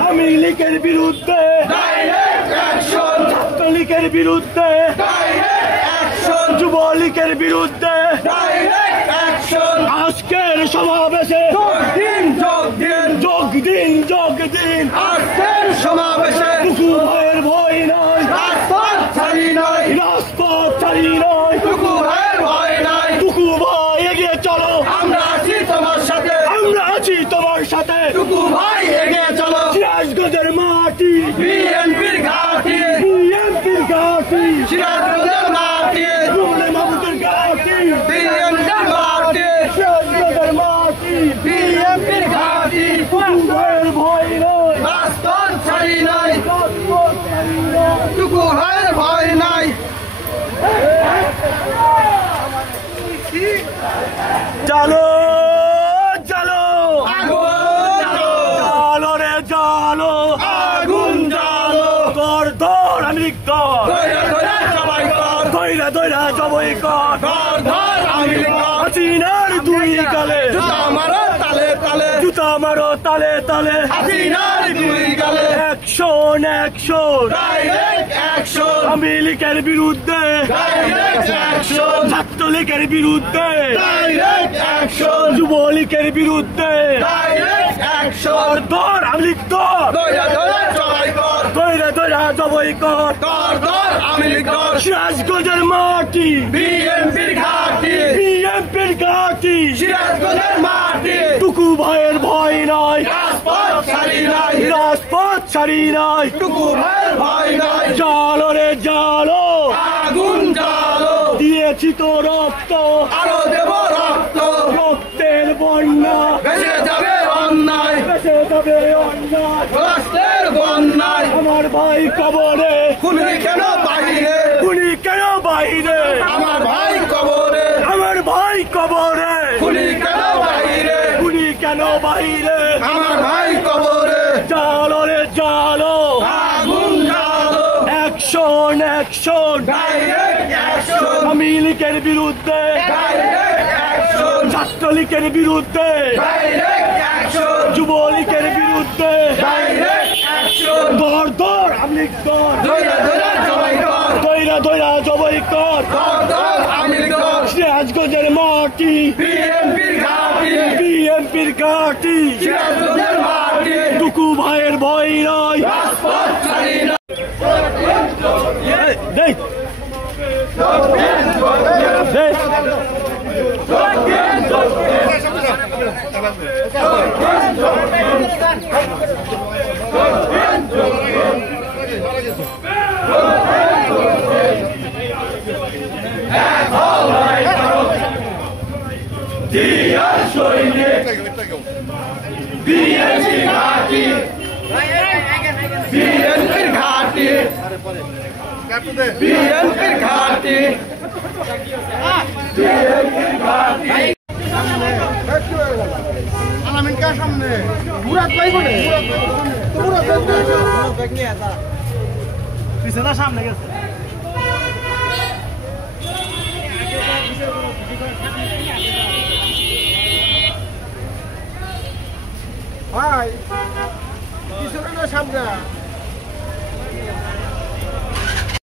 আওয়ামী লীগের বিরুদ্ধে ছাত্রলীগের বিরুদ্ধে যুবলীগের বিরুদ্ধে আজকের সমাবেশে যোগ দিন আজকের সমাবেশে টুকু ভয়ের ভয় নাই, রাজপথ ছাড়ি নাই, রাজপথ ছাড়ি নাই, টুকু ভয়ের ভয় নাই। টুকু ভাই এগিয়ে চলো, আমরা আছি তোমার সাথে, আমরা আছি তোমার সাথে। টুকু ভাই এগিয়ে চলো। সিরাজগঞ্জের মাটি বিএনপির ঘাঁটি, বিএনপির ঘাঁটি, সিরাজগঞ্জের মাটি, রুহুল মাহমুদের ঘাঁটি, বিএনপির মাটি, সিরাজগঞ্জের মাটি, বিএনপির ঘাঁটি। টুকু ভাইয়ের ভয় নাই, রাজপথ ছাড়ি নাই, রাজপথ ছাড়ি নাই। টুকু ভয়ের ভয় নাই। চলো চলো আগুন জ্বালো, চলো রে চলো, আগুন জ্বালো, কর ধর আমি কর, ধৈর্য ধরে সবাই কর, ধৈরা ধৈরা সবাই কর, ধর ধর আমি কর। হাসিনার দুই গালে, জুতা মারো তালে তালে, জুতা মারো তালে তালে, হাসিনার দুই গালে, action action, direct action, Awami লীগের বিরুদ্ধে, ডাইরেক্ট অ্যাকশন, ছাত্রলীগের বিরুদ্ধে, ডাইরেক্ট অ্যাকশন, যুবলীগের বিরুদ্ধে, ডাইরেক্ট অ্যাকশন। ধর আমি ধর, ধৈর্য ধরে সবাই কর, ধৈরা ধৈরা সবাই কর। ধর ধর আমি কর। সিরাজগঞ্জের মাটি, বিএনপির ঘাঁটি, বিএনপির ঘাঁটি, সিরাজগঞ্জের মাটি, টুকু ভাইয়ের ভয় নাই, রাজপথ ছাড়ি নাই, রাজপথ ছাড়ি নাই। টুকু ভয়ের ভয় নাই। জালো রে জালো, আগুন জ্বালো, দিয়েছি তো রক্ত, আরো দেব রক্ত, রক্তের বন্যা, ভেসে যাবে অন্যায়, বেঁচে যাবে অন্যায়। রাষ্ট্রের বন্যায়। আমার ভাই কবরে, খুনি কেন বাহিরে, খুনি কেন বাইরে, আমার ভাই কবরে, আমার ভাই কবরে, খুনি কেন বাহিরে, খুনি কেন বাইরে। আমার ভাই কবরে, জালো রে জালো, আগুন জ্বালো, action action, direct action, Awami লীগের বিরুদ্ধে, ডাইরেক্ট অ্যাকশন, ছাত্রলীগের বিরুদ্ধে, ডাইরেক্ট অ্যাকশন, যুবলীগের বিরুদ্ধে, ডাইরেক্ট অ্যাকশন। ধর ধর আমি কর, ধৈর্য ধরে সবাই কর, ধৈরা ধৈরা সবাই কর। ধর ধর আমি কর। সিরাজগঞ্জের মাটি, বিএনপির ঘাঁটি, বিএনপির ঘাঁটি, সিরাজগঞ্জের মাটি, টুকু ভাইয়ের ভয় নাই। রাজপথ ছাড়ি নাই। দেখ দেখ, দিয়ার সৈনিক, বিএনপির ঘাঁটি, বিএনপির ঘাঁটি, বিএনপির ঘাঁটি, বিএনপির ঘাঁটি। সামনে মুরাদ ভাই বলে মুরাদ পিছনে সামনে গেছে ভাই পিছনে সামনে